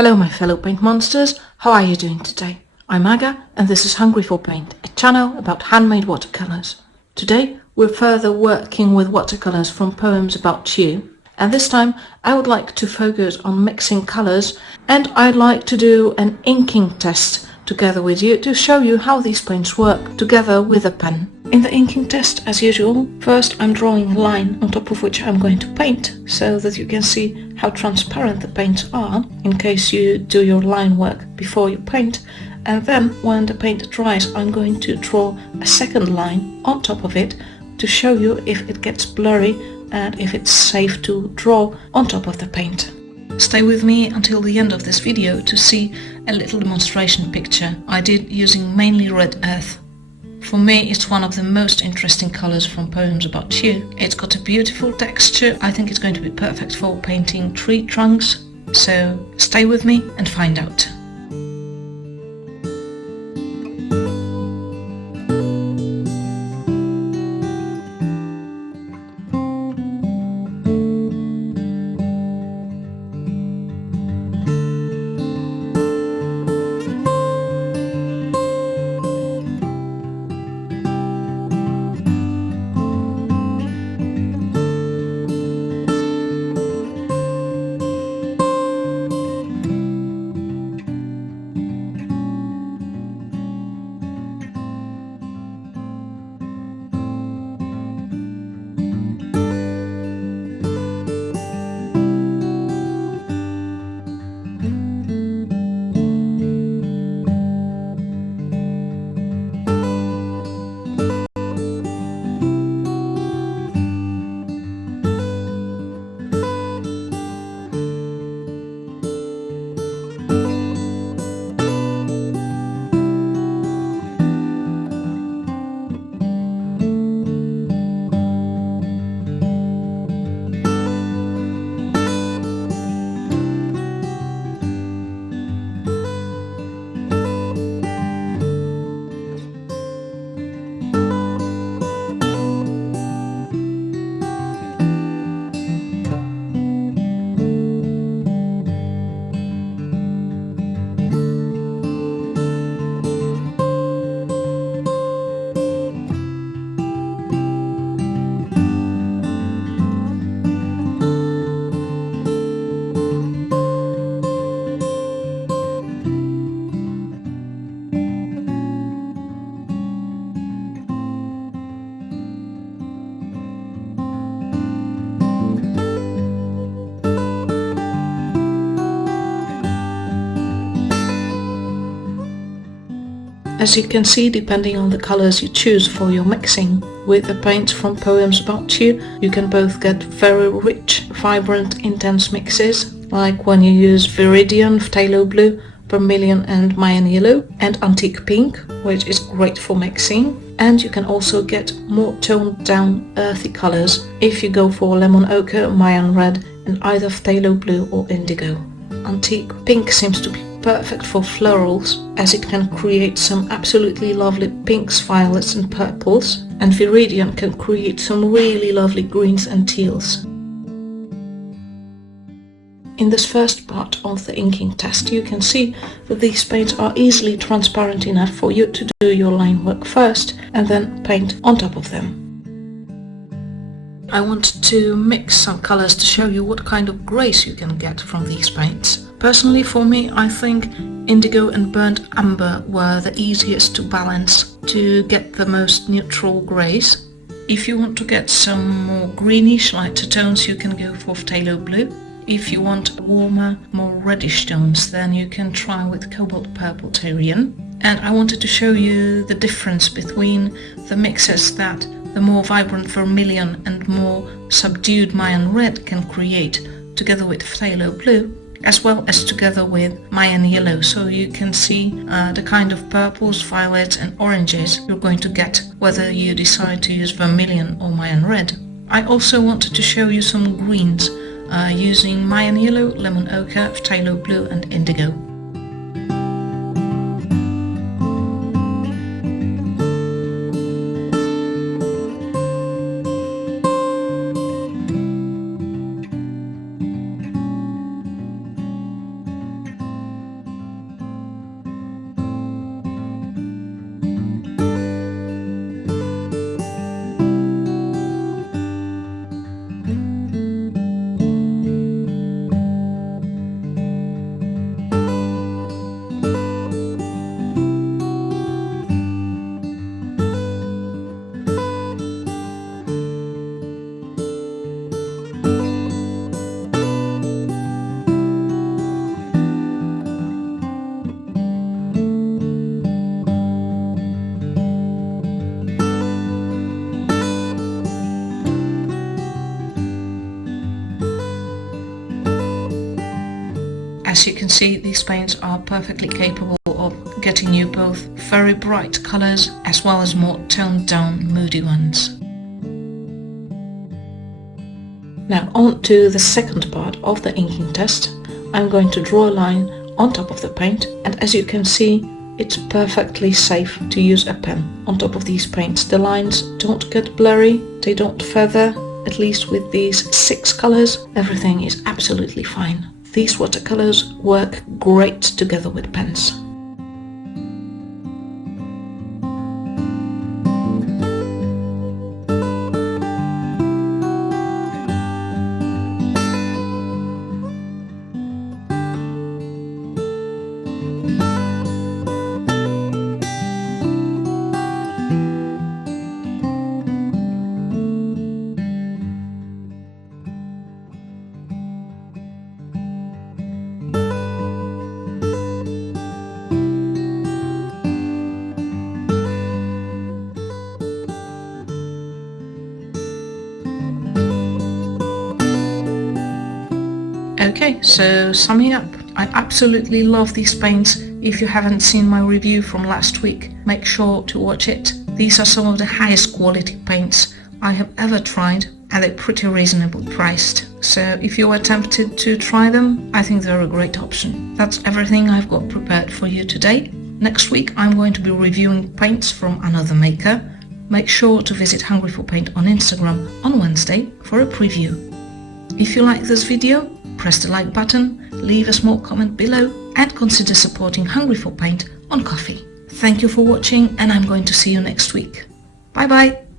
Hello my fellow paint monsters, how are you doing today? I'm Aga and this is Hungry for Paint, a channel about handmade watercolors. Today we're further working with watercolors from poems about you, and this time I would like to focus on mixing colors, and I'd like to do an inking test together with you to show you how these paints work together with a pen. In the inking test, as usual, first I'm drawing a line on top of which I'm going to paint so that you can see how transparent the paints are in case you do your line work before you paint, and then when the paint dries I'm going to draw a second line on top of it to show you if it gets blurry and if it's safe to draw on top of the paint. Stay with me until the end of this video to see a little demonstration picture I did using mainly red earth. For me, it's one of the most interesting colors from poems about you. It's got a beautiful texture. I think it's going to be perfect for painting tree trunks. So stay with me and find out. As you can see, depending on the colors you choose for your mixing with the paints from poems about you, you can both get very rich, vibrant, intense mixes, like when you use Viridian, Phthalo Blue, Vermilion and Mayan Yellow, and Antique Pink, which is great for mixing. And you can also get more toned down earthy colors if you go for Lemon Ochre, Mayan Red and either Phthalo Blue or Indigo. Antique Pink seems to be perfect for florals, as it can create some absolutely lovely pinks, violets and purples, and Viridian can create some really lovely greens and teals. In this first part of the inking test you can see that these paints are easily transparent enough for you to do your line work first and then paint on top of them. I wanted to mix some colors to show you what kind of grays you can get from these paints. Personally, for me, I think indigo and burnt umber were the easiest to balance to get the most neutral grays. If you want to get some more greenish lighter tones, you can go for phthalo blue. If you want warmer, more reddish tones, then you can try with cobalt purple Tyrian. And I wanted to show you the difference between the mixes that the more vibrant vermilion and more subdued Mayan red can create together with phthalo blue, as well as together with Mayan yellow, so you can see the kind of purples, violets and oranges you're going to get whether you decide to use vermilion or Mayan red. I also wanted to show you some greens using Mayan yellow, lemon ochre, phthalo blue and indigo. as you can see, these paints are perfectly capable of getting you both very bright colors as well as more toned down moody ones. Now on to the second part of the inking test. I'm going to draw a line on top of the paint, and as you can see, it's perfectly safe to use a pen on top of these paints. The lines don't get blurry, they don't feather. At least with these 6 colors, everything is absolutely fine. These watercolors work great together with pens. Okay, so summing up, I absolutely love these paints. If you haven't seen my review from last week, make sure to watch it. These are some of the highest quality paints I have ever tried, and they're pretty reasonably priced. So if you are tempted to try them, I think they're a great option. That's everything I've got prepared for you today. Next week I'm going to be reviewing paints from another maker. Make sure to visit Hungry for Paint on Instagram on Wednesday for a preview. If you like this video, press the like button, leave a small comment below, and consider supporting Hungry for Paint on Ko-fi. Thank you for watching, and I'm going to see you next week. Bye bye!